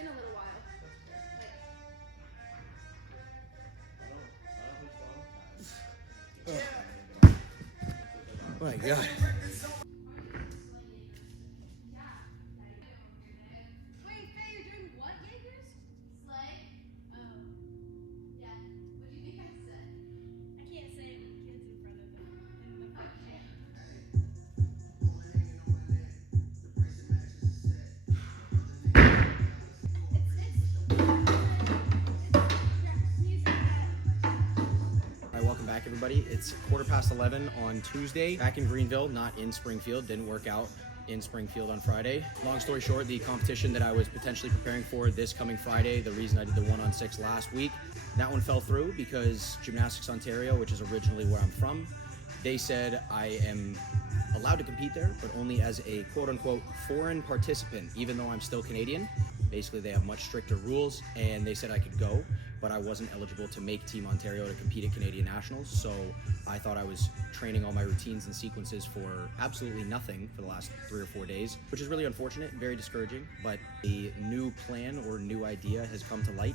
been a little while. Oh my God. Welcome back, everybody. It's 11:15 on Tuesday, back in Greenville, not in Springfield. Didn't work out in Springfield on Friday. Long story short, the competition that I was potentially preparing for this coming Friday, the reason I did the 1-on-6 last week, that one fell through because Gymnastics Ontario, which is originally where I'm from, they said I am allowed to compete there, but only as a quote-unquote foreign participant, even though I'm still Canadian. Basically, they have much stricter rules, and they said I could go, but I wasn't eligible to make Team Ontario to compete at Canadian Nationals, so I thought I was training all my routines and sequences for absolutely nothing for the last 3 or 4 days, which is really unfortunate, very discouraging, but a new plan or new idea has come to light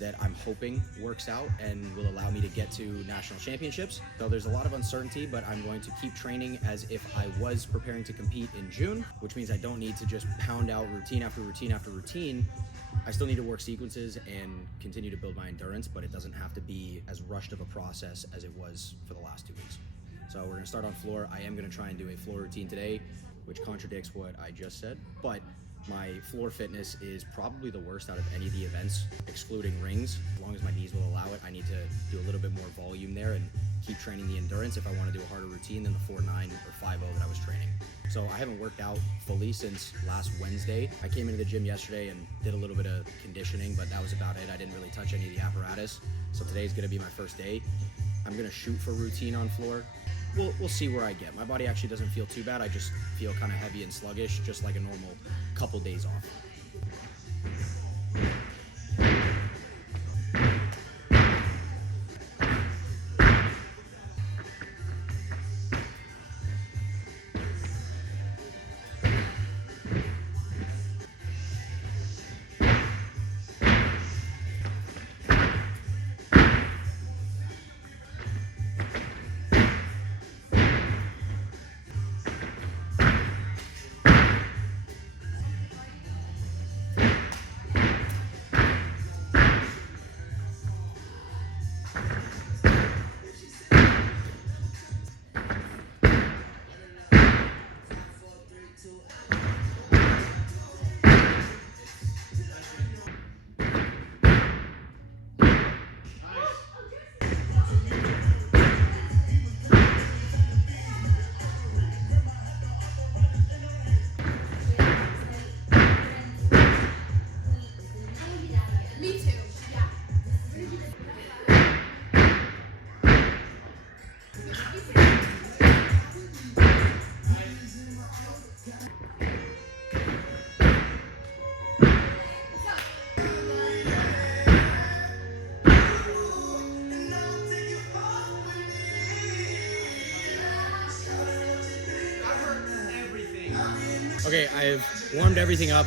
that I'm hoping works out and will allow me to get to national championships. So there's a lot of uncertainty, but I'm going to keep training as if I was preparing to compete in June, which means I don't need to just pound out routine after routine after routine. I still need to work sequences and continue to build my endurance, but it doesn't have to be as rushed of a process as it was for the last 2 weeks. So we're gonna start on floor. I am gonna try and do a floor routine today, which contradicts what I just said, but my floor fitness is probably the worst out of any of the events, excluding rings. As long as my knees will allow it, I need to do a little bit more volume there and keep training the endurance if I want to do a harder routine than the 4.9 or 5.0 that I was training. So I haven't worked out fully since last Wednesday. I came into the gym yesterday and did a little bit of conditioning, but that was about it. I didn't really touch any of the apparatus. So today's gonna be my first day. I'm gonna shoot for routine on floor. We'll see where I get. My body actually doesn't feel too bad. I just feel kind of heavy and sluggish, just like a normal couple days off. Okay, I've warmed everything up.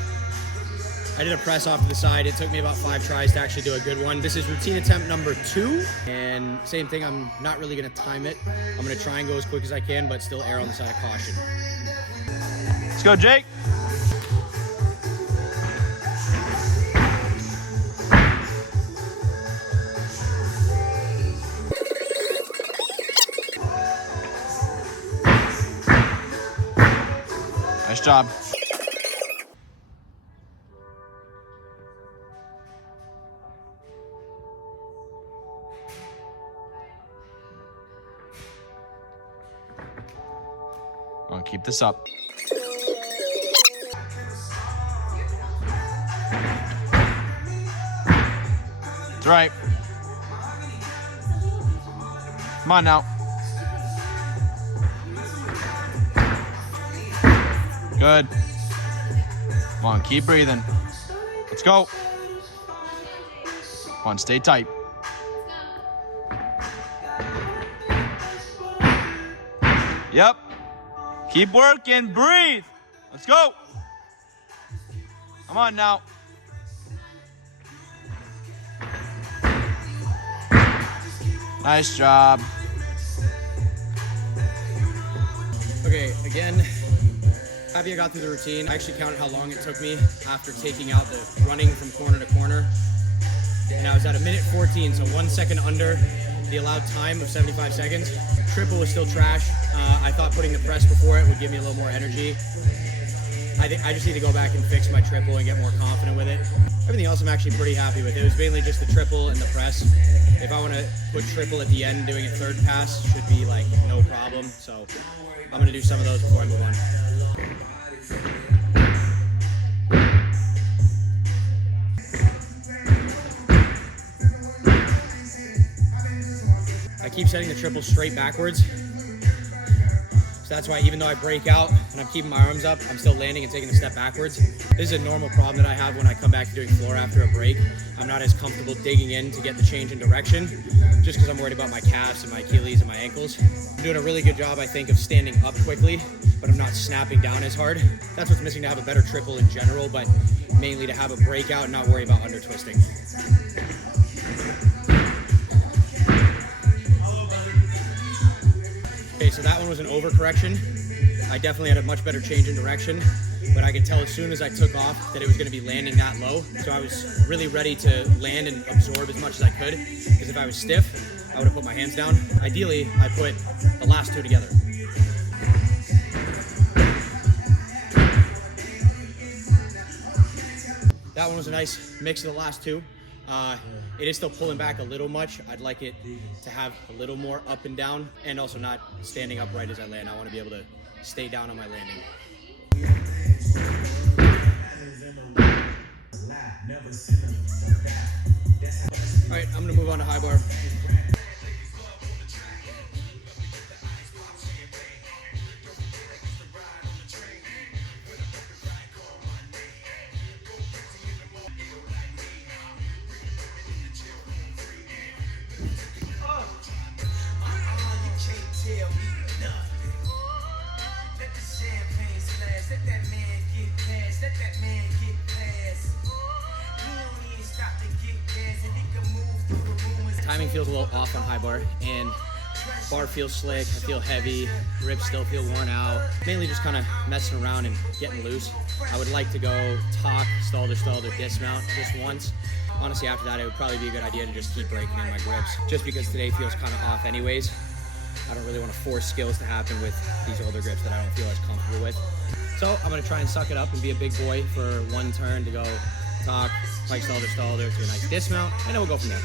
I did a press off to the side. It took me about 5 tries to actually do a good one. This is routine attempt number 2. And same thing, I'm not really gonna time it. I'm gonna try and go as quick as I can, but still err on the side of caution. Let's go, Jake. Nice job. I'll keep this up. That's right. Come on now. Good. Come on, keep breathing. Let's go. Come on, stay tight. Yep. Keep working, breathe. Let's go. Come on now. Nice job. Okay, again, happy I got through the routine. I actually counted how long it took me after taking out the running from corner to corner. And I was at a minute 14, so 1 second under the allowed time of 75 seconds. Triple was still trash. I thought putting the press before it would give me a little more energy. I think I just need to go back and fix my triple and get more confident with it. Everything else I'm actually pretty happy with. It was mainly just the triple and the press. If I want to put triple at the end, doing a third pass should be like no problem. So I'm going to do some of those before I move on. I keep setting the triple straight backwards. So that's why even though I break out and I'm keeping my arms up, I'm still landing and taking a step backwards. This is a normal problem that I have when I come back to doing floor after a break. I'm not as comfortable digging in to get the change in direction, just because I'm worried about my calves and my Achilles and my ankles. I'm doing a really good job, I think, of standing up quickly, but I'm not snapping down as hard. That's what's missing to have a better triple in general, but mainly to have a breakout and not worry about under twisting. Okay, so that one was an overcorrection. I definitely had a much better change in direction, but I could tell as soon as I took off that it was going to be landing that low. So I was really ready to land and absorb as much as I could, because if I was stiff, I would have put my hands down. Ideally, I put the last two together. That one was a nice mix of the last two. It is still pulling back a little much. I'd like it to have a little more up and down, and also not standing upright as I land. I want to be able to stay down on my landing. All right, I'm gonna move on to high bar. Timing feels a little off on high bar, and bar feels slick, I feel heavy, grips still feel worn out. Mainly just kind of messing around and getting loose. I would like to go talk, stalled or dismount just once. Honestly, after that, it would probably be a good idea to just keep breaking in my grips, just because today feels kind of off anyways. I don't really want to force skills to happen with these older grips that I don't feel as comfortable with. So I'm going to try and suck it up and be a big boy for one turn to go talk, pike stalled to a nice dismount, and then we'll go from there.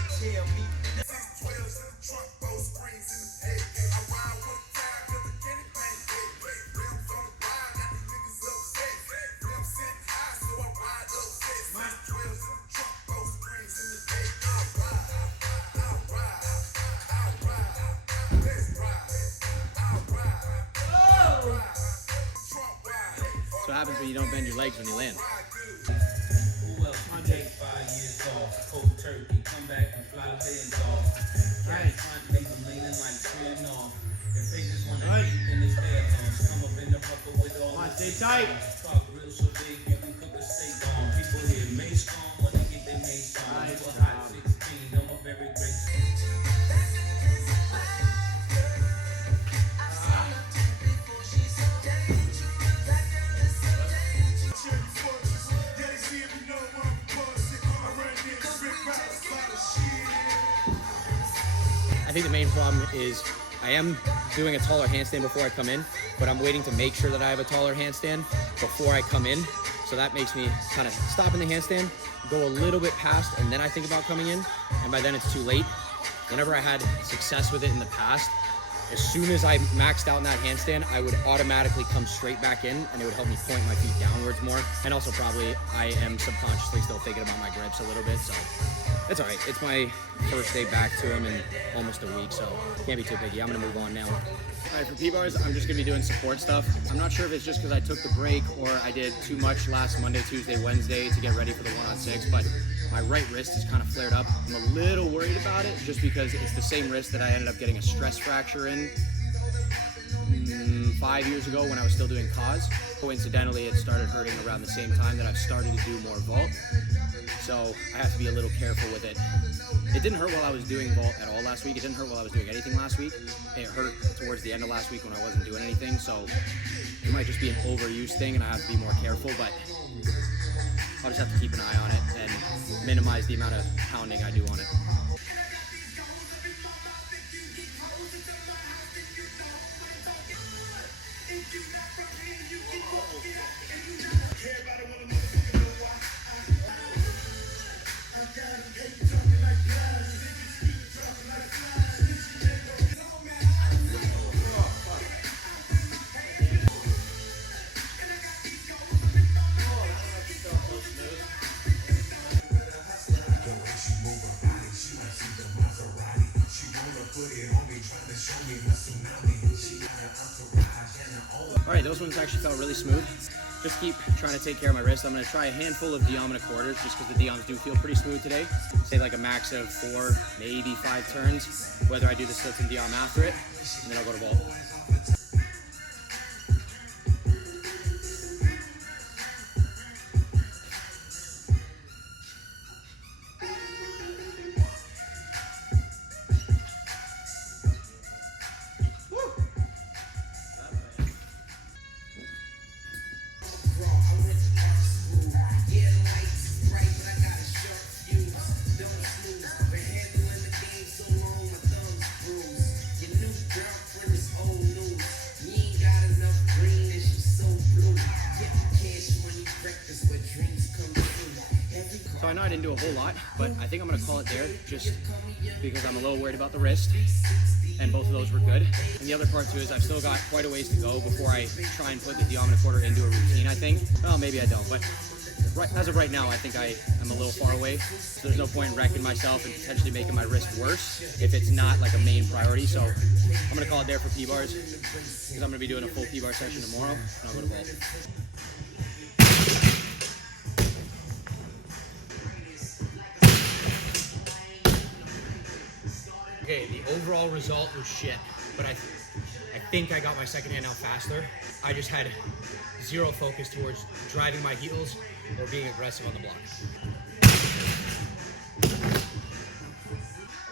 So what happens when you don't bend your legs when you land? Who else? 5 years off, cold turkey, come back and fly legs off. Right, trying to leave them leaning like tree off. If they just want to eat in his headphones, come up in the rubber with all my stay tight. Talk real so big, you can cook a steak on. People here may strong when they get their mace on. You a hot 16, I'm a very great. I think the main problem is I am doing a taller handstand before I come in, but I'm waiting to make sure that I have a taller handstand before I come in. So that makes me kind of stop in the handstand, go a little bit past, and then I think about coming in. And by then it's too late. Whenever I had success with it in the past, as soon as I maxed out in that handstand, I would automatically come straight back in, and it would help me point my feet downwards more. And also probably I am subconsciously still thinking about my grips a little bit, so it's all right. It's my first day back to them in almost a week, so can't be too picky. I'm gonna move on now. All right, for P-bars, I'm just gonna be doing support stuff. I'm not sure if it's just because I took the break or I did too much last Monday, Tuesday, Wednesday to get ready for the 1-on-6, but my right wrist is kind of flared up. I'm a little worried about it just because it's the same wrist that I ended up getting a stress fracture in 5 years ago when I was still doing cause. Coincidentally, it started hurting around the same time that I've started to do more vault. So I have to be a little careful with it. It didn't hurt while I was doing vault at all last week. It didn't hurt while I was doing anything last week. It hurt towards the end of last week when I wasn't doing anything. So it might just be an overuse thing and I have to be more careful, but I'll just have to keep an eye on it and minimize the amount of pounding I do on it. All right, those ones actually felt really smooth. Just keep trying to take care of my wrist. I'm going to try a handful of Diom and a quarters just because the Dioms do feel pretty smooth today. Say like a max of 4, maybe 5 turns, whether I do the splits and Diom after it, and then I'll go to vault. So I know I didn't do a whole lot, but I think I'm going to call it there just because I'm a little worried about the wrist, and both of those were good. And the other part too is I've still got quite a ways to go before I try and put the Diom and a quarter into a routine, I think. Well, maybe I don't, but as of right now, I think I am a little far away. So there's no point in wrecking myself and potentially making my wrist worse if it's not like a main priority. So I'm going to call it there for P-bars because I'm going to be doing a full P-bar session tomorrow, and I'll go to vault. Okay, the overall result was shit, but I think I got my second hand out faster. I just had zero focus towards driving my heels or being aggressive on the block.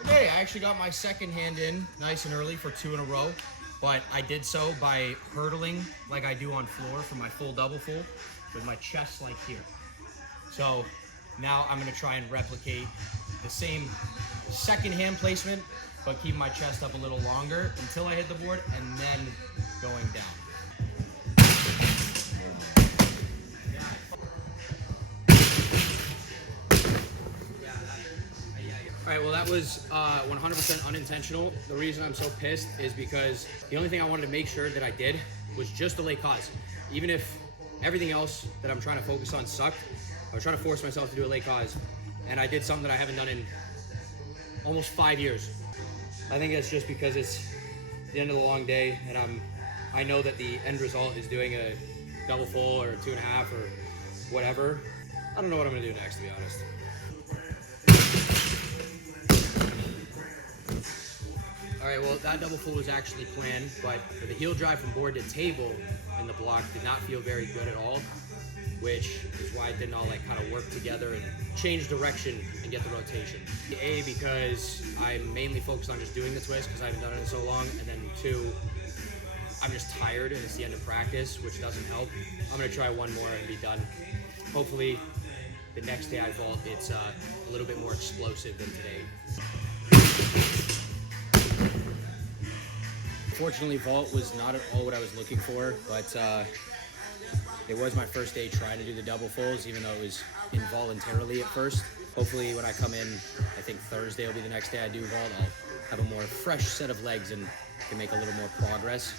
Okay, I actually got my second hand in nice and early for 2 in a row, but I did so by hurdling like I do on floor for my full double full with my chest like here. So now I'm gonna try and replicate the same second hand placement, but keep my chest up a little longer until I hit the board and then going down. All right, well that was 100% unintentional. The reason I'm so pissed is because the only thing I wanted to make sure that I did was just the late cause. Even if everything else that I'm trying to focus on sucked, I was trying to force myself to do a late cause, and I did something that I haven't done in almost 5 years. I think that's just because it's the end of the long day, and I know that the end result is doing a double full or 2.5 or whatever. I don't know what I'm gonna do next, to be honest. All right, well, that double full was actually planned, but the heel drive from board to table in the block did not feel very good at all, which is why it didn't all like kind of work together and change direction and get the rotation. A, because I'm mainly focused on just doing the twist because I haven't done it in so long, and then 2, I'm just tired and it's the end of practice, which doesn't help. I'm gonna try one more and be done. Hopefully the next day I vault, it's a little bit more explosive than today. Fortunately, vault was not at all what I was looking for, but it was my first day trying to do the double fulls, even though it was involuntarily at first. Hopefully when I come in, I think Thursday will be the next day I do vault, I'll have a more fresh set of legs and can make a little more progress.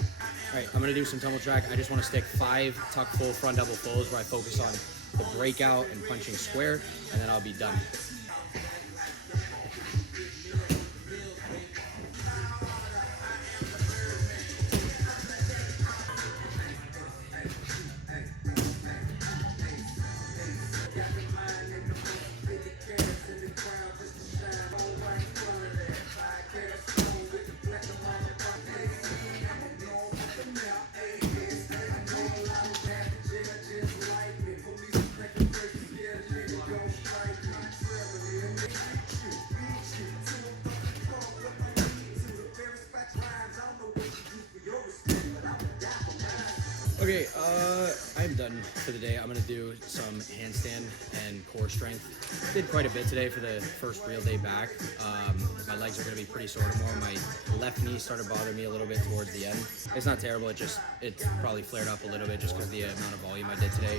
All right, I'm gonna do some tumble track. I just wanna stick 5 tuck full front double fulls where I focus on the breakout and punching square, and then I'll be done. Okay, I'm done for the day. I'm gonna do some handstand and core strength. Did quite a bit today for the first real day back. My legs are gonna be pretty sore tomorrow. My left knee started bothering me a little bit towards the end. It's not terrible, it's probably flared up a little bit just because of the amount of volume I did today.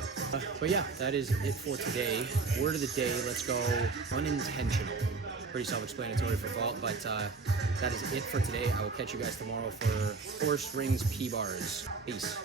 But yeah, that is it for today. Word of the day, let's go unintentional. Pretty self-explanatory for vault, but that is it for today. I will catch you guys tomorrow for horse rings P-bars. Peace.